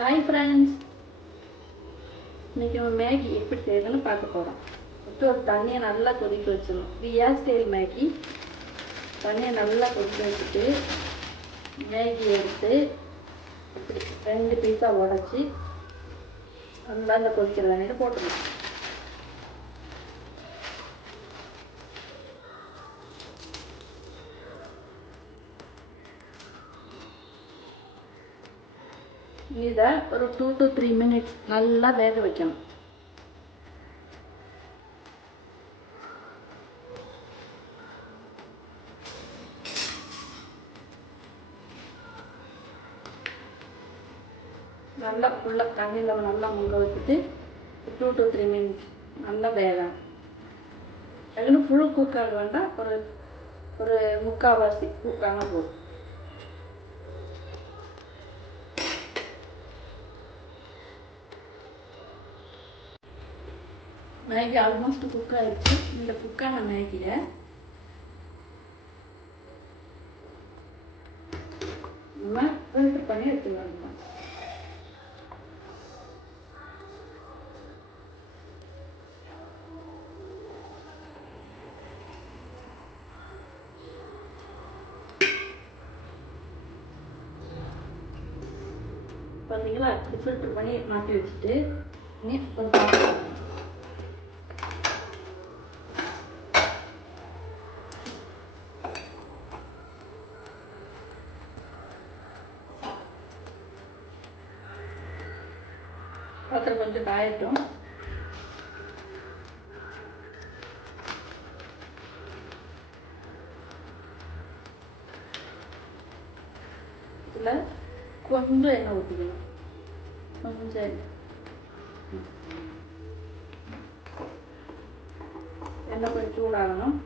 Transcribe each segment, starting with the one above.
Hi friends, இன்றைக்கி நம்ம Maggi எப்படி செய்யணும்னு பார்க்க போகிறோம். ஃபஸ்ட்டு ஒரு தண்ணியை நல்லா கொதிக்க வச்சிடணும். Riya style Maggi. தண்ணியை நல்லா கொதிக்க வச்சுட்டு மேகி எடுத்து இப்படி 2 பீஸாக உடச்சி நல்லா இந்த கொதிக்கிற தண்ணியில் போட்டுடணும். இதை ஒரு 2 to 3 minutes நல்லா வேக வைக்கணும். நல்லா ஃபுல்லாக தண்ணியில் நல்லா முங்க வச்சுட்டு 2 to 3 minutes நல்லா வேகணும். எதுவும் ஃபுல் குக்காக வேண்டாம், ஒரு முக்கால்வாசி குக்கான போதும். மேகி ஆல்மோஸ்ட் குக் ஆகிடுச்சு. இந்த குக்கான மேகியை நம்ம ஃபில்டர் பண்ணி எடுத்துக்கலாம். பார்த்தீங்களா, ஃபில்டர் பண்ணி மாற்றி வச்சுட்டு இனி கொஞ்சம் பாத்திரம் கொஞ்சம் காயட்டும். இதில் கொஞ்சம் எண்ணெய் ஊற்றிக்கணும். கொஞ்சம் எண்ணெய் கொஞ்சம் சூடாகணும்.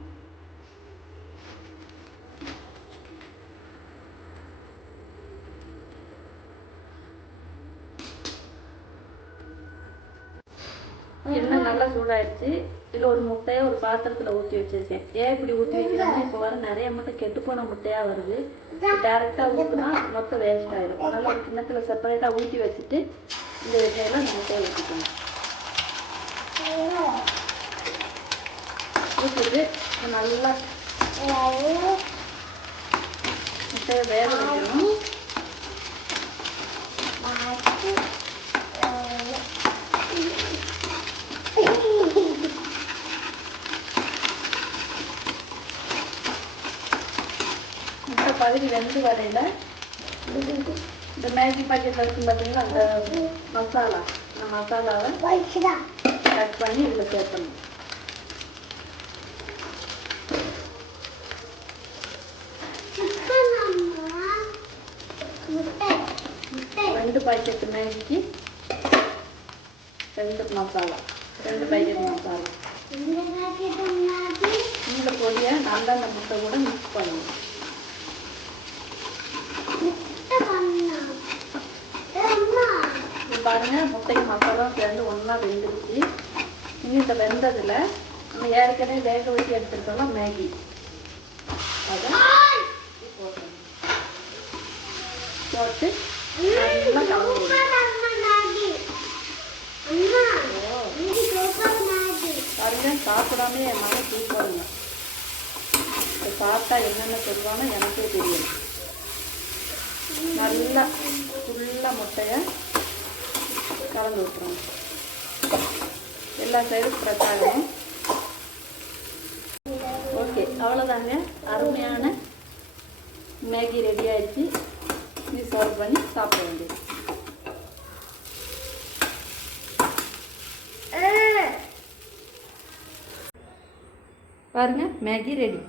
எண்ணெய் நல்லா சூடாயிடுச்சு. இதில் ஒரு முட்டையை ஒரு பாத்திரத்தில் ஊற்றி வச்சிருக்கேன். ஏன் இப்படி ஊற்றி வைக்கிறேன்னா, இப்போ வர நிறைய முட்டை கெட்டுப்போன முட்டையாக வருது. டேரெக்டாக ஊற்றினா மொத்தம் வேஸ்ட் ஆகிடும். அதனால் ஒரு கிண்ணத்தில் செப்பரேட்டாக ஊற்றி வச்சுட்டு இந்த எண்ணெயில் அந்த முட்டையை ஊற்றிக்கணும். ஊற்றிட்டு நல்லா முட்டையை வேக வைக்கணும். பகுதி வெந்து வரையில் இந்த மேகி பாக்கெட்டில் இருக்கும் பார்த்தீங்கன்னா, அந்த மசாலா, இந்த மசாலாவை கட் பண்ணி இதில் சேர்க்கணும். ரெண்டு பாக்கெட்டு மேகிக்கு 2 மசாலா, 2 பாக்கெட் மசாலா. இந்த பொடியை நல்லா அந்த முட்டை கூட மிக்ஸ் பண்ணணும். பாருங்க, முட்டையும் மசாலா சேர்ந்து ஒன்றா வெந்துருச்சு. இனி இந்த வெந்ததில் நம்ம ஏற்கனவே வேக வச்சு எடுத்துருக்கோம்னா மேகி, அதை போட்டு நல்லா கலந்து பாருங்க. சாப்பிடாமே என் மகன் தூக்குவாங்க. அது சாப்பிட்டா என்னென்ன சொல்லுவானோ எனக்கே தெரியும். நல்லா ஃபுல்லாக முட்டையை கலந்து விட்டுருவோம். எல்லா சைடும் ஸ்ப்ரெட் ஆகணும். ஓகே, அவ்வளோதாங்க. அருமையான மேகி ரெடி ஆகிடுச்சு. இது சர்வ் பண்ணி சாப்பிட வேண்டியது. பாருங்கள், மேகி ரெடி.